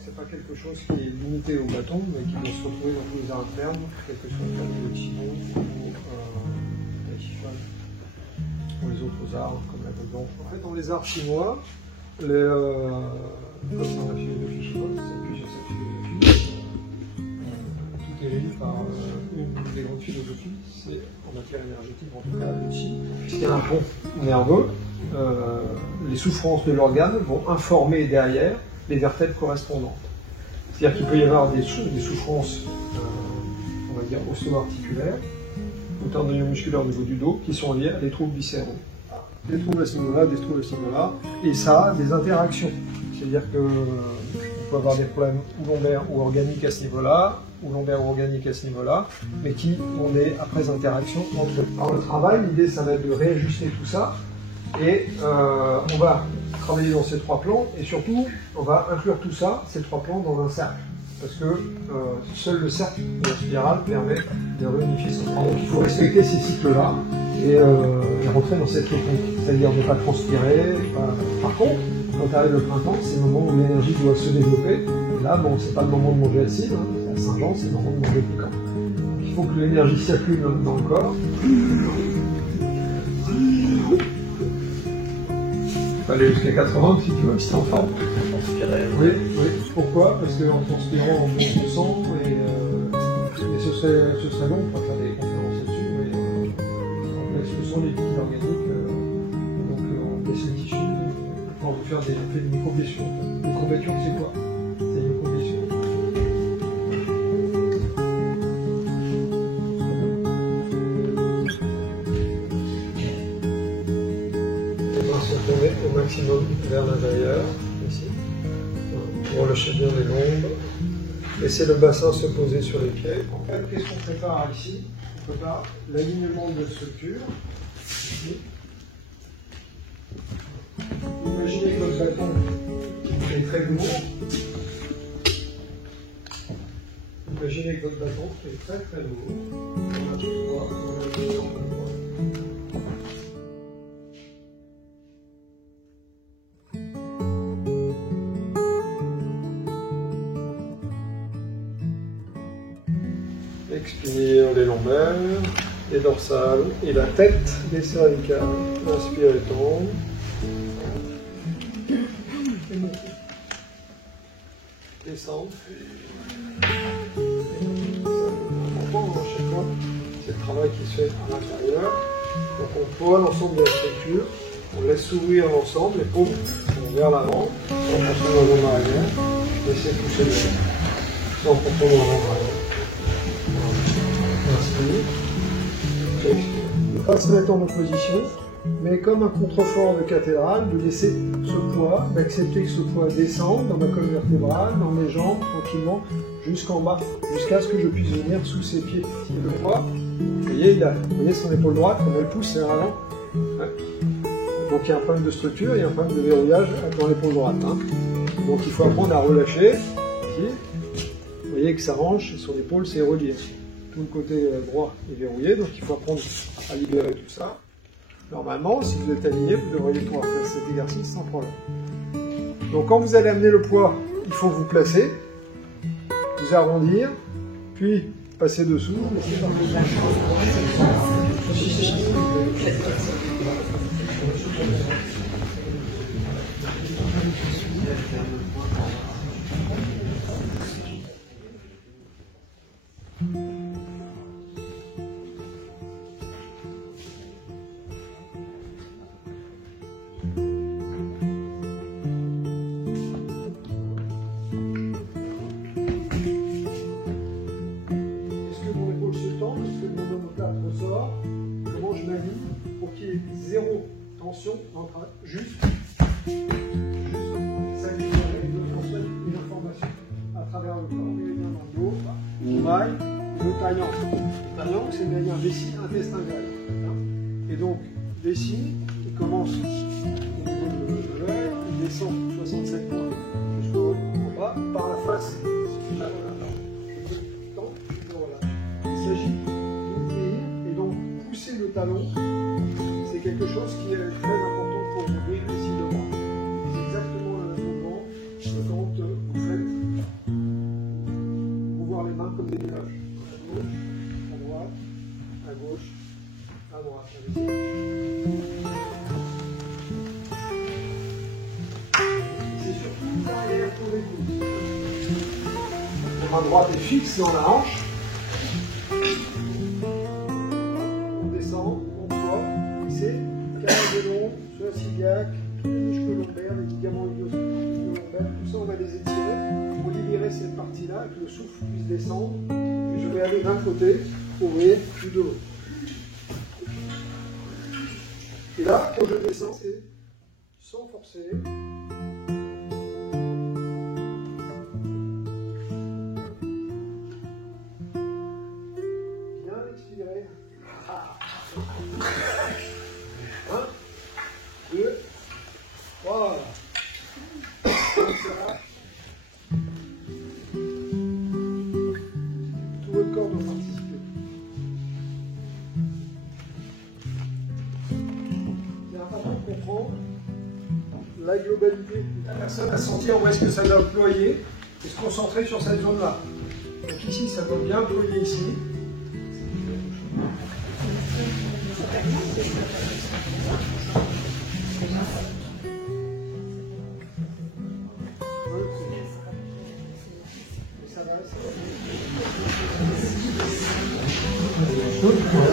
que ce n'est pas quelque chose qui est limité au bâton, mais qui peut se retrouver dans tous les arts internes, quel que soit le cas de Qigong ou la Qigong, ou les autres arts comme la Taekwondo. En fait, dans les arts chinois, comme dans la philosophie chinoise, qui s'appuie sur cette philosophie, tout est régi par une des grandes philosophies, c'est en matière énergétique, en tout cas le Qi. Puisqu'il y a un pont nerveux, les souffrances de l'organe vont informer derrière les vertèbres correspondantes. C'est-à-dire qu'il peut y avoir des souffrances, on va dire, osso-articulaires, ou tendino-musculaires au niveau du dos, qui sont liées à des troubles viscéraux. Des troubles à ce niveau-là, des troubles à ce niveau-là, et ça a des interactions. C'est-à-dire qu'on peut avoir des problèmes ou lombaires ou organiques à ce niveau-là, ou lombaires ou organiques à ce niveau-là, mais qui ont des après interactions entre eux. Alors le travail, l'idée, ça va être de réajuster tout ça, et on va travailler dans ces trois plans, et surtout, on va inclure tout ça, ces trois plans, dans un cercle. Parce que seul le cercle de la spirale permet de réunifier son plan. Donc il faut respecter ces cycles-là et rentrer dans cette technique. C'est-à-dire ne pas transpirer. Par contre, quand arrive le printemps, c'est le moment où l'énergie doit se développer. Et là, bon, c'est pas le moment de manger acide, hein. C'est à Saint-Jean, c'est le moment de manger piquant. Donc il faut que l'énergie circule dans le corps. Aller jusqu'à 80 si tu veux, si t'es en forme. Oui, oui. Pourquoi? Parce qu'en transpirant, on monte le sang et ce serait long pour faire des conférences là-dessus, mais en expulsant les liquides organiques, donc on blesse les tissus, on veut faire des micro-blessures. Une micro-blessure, c'est quoi? C'est une micro-blessure. Tourner au maximum vers l'intérieur, ici. Relâchez bien les lombes. Laissez le bassin se poser sur les pieds. En fait, qu'est-ce qu'on prépare ici? On prépare l'alignement de la structure. Ici. Imaginez que votre bâton est très lourd. Imaginez que votre bâton est très très lourd. On a tout le poids, on a tout le poids. Expire les lombaires, les dorsales et la tête des cervicales. Inspire et tombe. Et montez. Descendre. Important chez toi, c'est le travail qui se fait à l'intérieur. Donc on pose l'ensemble de la structure, on laisse s'ouvrir l'ensemble, les paumes vers l'avant, en portant la jambe arrière, laissez pousser le dos, en portant la jambe arrière. Inspire. Ne pas se mettre en opposition, mais comme un contrefort de cathédrale, de laisser ce poids, d'accepter que ce poids descende dans ma colonne vertébrale, dans mes jambes, tranquillement, jusqu'en bas, jusqu'à ce que je puisse venir sous ses pieds. Et le poids, vous voyez son épaule droite, comme elle pousse vers l'avant. Ouais. Donc il y a un problème de structure, il y a un problème de verrouillage dans l'épaule droite. Hein. Donc il faut apprendre à relâcher. Ici. Vous voyez que ça range, son épaule s'est reliée. Tout le côté droit est verrouillé, donc il faut apprendre à libérer tout ça. Normalement, si vous êtes aligné, vous devriez pouvoir faire cet exercice sans problème. Donc quand vous allez amener le poids, il faut vous placer, vous arrondir, puis passer dessous. Zéro tension, juste s'améliorer et de transmettre une information à travers le corps, les mains dans le dos, on maille, le taillant. Le taillant, c'est le lien vessie, intestin grêle. Et donc, vessie, qui commence au niveau de l'œil, il descend 67 points jusqu'en bas, par la face. Il s'agit d'ouvrir et donc pousser le talon. C'est quelque chose qui est très important pour ouvrir ici devant. C'est exactement le même moment quand vous faites À droite, allez-y. C'est surtout l'arrière pour les coudes. La main droite est fixe dans la hanche. On descend, on ploie, fixé, canal de long, sur la ciliaque, tous les muscles lombaires, les ligaments iliolombaires, tout ça on va les étirer pour libérer cette partie-là et que le souffle puisse descendre. Et je vais aller d'un côté, ouvrir, puis de l'autre. Et là, quand je descends, c'est sans forcer. Bien expirer. 1, 2, voilà. Tout votre corps doit participer. Comprendre la globalité de la personne, à sentir où est-ce que ça doit ployer et se concentrer sur cette zone-là. Donc ici, ça doit bien ployer ici.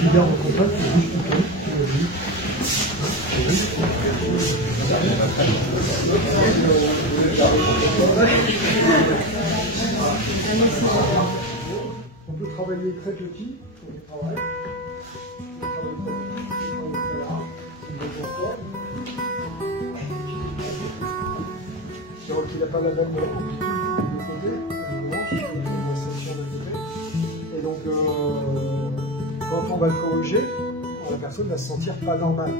Je garde en contact, c'est juste une on peut travailler très petit, on travaille. On peut travailler très petit, on est très large, donc il n'y a pas la même amplitude de côté, et donc quand on va le corriger, la personne va se sentir pas normale.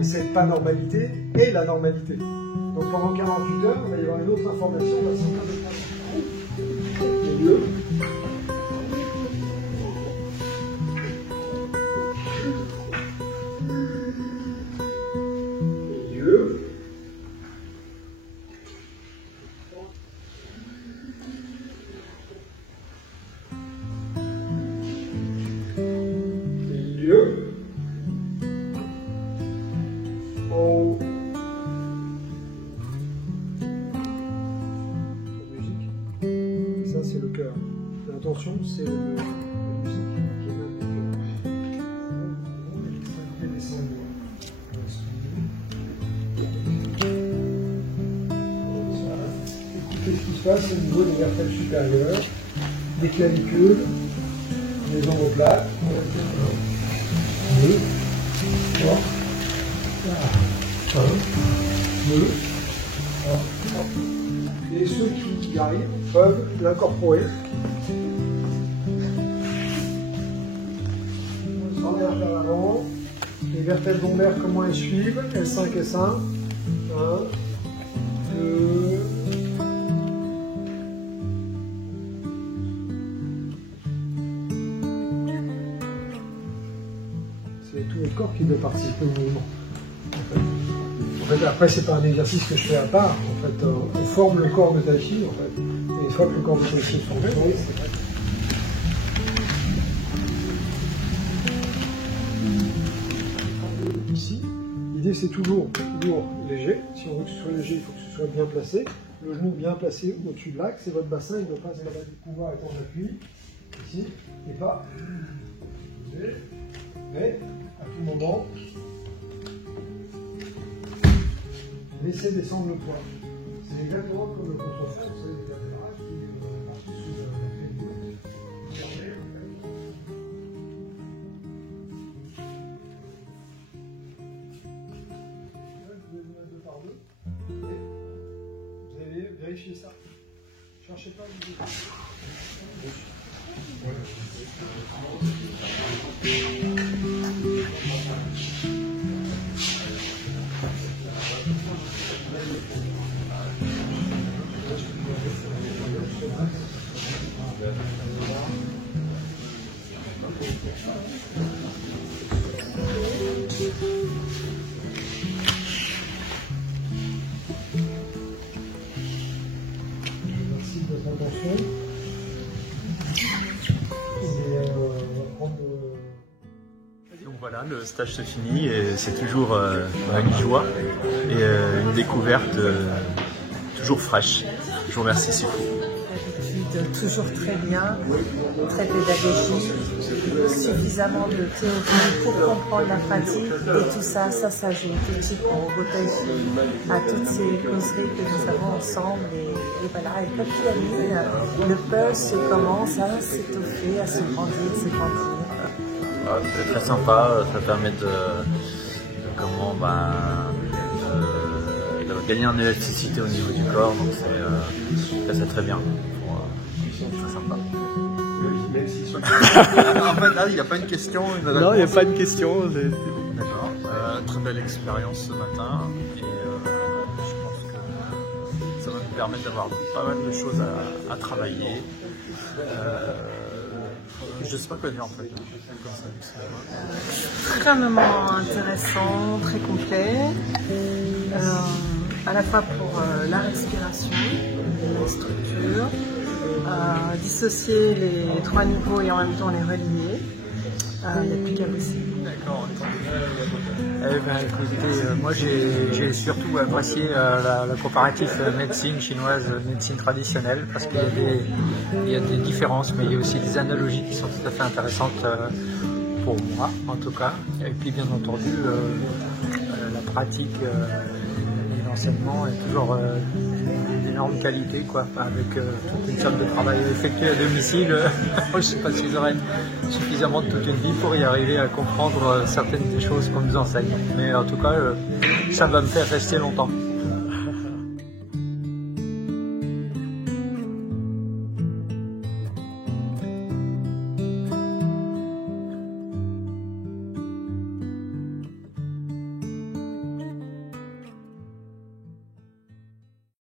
Et cette pas normalité est la normalité. Donc pendant 48 heures, il va y avoir une autre information, on va se sentir de mieux. C'est le cœur. L'intention, c'est la musique qui émane du cœur. Écoutez ce qui se passe au niveau des vertèbres supérieures, des clavicules, des omoplates. 2, 3, 1, 2, 3. Et ceux qui y arrivent peuvent l'incorporer. On s'envers vers l'avant. Les vertèbres lombaires, comment elles suivent? L5, S1. 1, 2. C'est tout le corps qui doit participer au mouvement. En fait, après, c'est pas un exercice que je fais à part. En fait, on forme le corps de Tai Chi, en fait. Et une fois que le corps de Tai Chi est formé, oui, c'est vrai. Ici, l'idée c'est toujours léger. Si on veut que ce soit léger, il faut que ce soit bien placé. Le genou bien placé au-dessus de l'axe et votre bassin, il ne doit pas pouvoir être en appui. Ici, et pas. Mais, à tout moment, laissez descendre le poids. C'est exactement comme le contrefort, vous savez, le vertébrage qui est parti sous la crête. Vous allez mettre 2 par 2 et vous allez vérifier ça. Ne cherchez pas à vous détacher. Merci de votre attention. Et on va prendre. Voilà, le stage se finit et c'est toujours une joie et une découverte toujours fraîche. Je vous remercie, c'est fou. D'habitude, toujours très bien, très pédagogique, suffisamment de théorie pour comprendre la pratique et tout ça, ça s'ajoute au cottage à toutes ces causeries que nous avons ensemble et voilà, et comme tu as dit, le pulse commence à s'étoffer, à se grandir. C'est très sympa, ça permet de gagner en élasticité au niveau du corps, donc c'est très bien, très sympa. En fait, là, il n'y a pas une question. Non, il n'y a pas de question. D'accord. Très belle expérience ce matin et je pense que ça va nous permettre d'avoir pas mal de choses à travailler. Je ne sais pas quoi dire en fait. Extrêmement intéressant, très complet, à la fois pour la respiration, la structure, dissocier les 3 niveaux et en même temps les relier. Il n'y a plus qu'à bosser. D'accord. Écoutez, moi j'ai surtout apprécié la comparatif médecine chinoise, médecine traditionnelle, parce qu'il y a des différences, mais il y a aussi des analogies qui sont tout à fait intéressantes pour moi, en tout cas. Et puis bien entendu, la pratique et l'enseignement est toujours d'énorme qualité, quoi, avec toute une sorte de travail effectué à domicile. Je ne sais pas si j'aurais suffisamment de toute une vie pour y arriver à comprendre certaines des choses qu'on nous enseigne. Mais en tout cas, ça va me faire rester longtemps.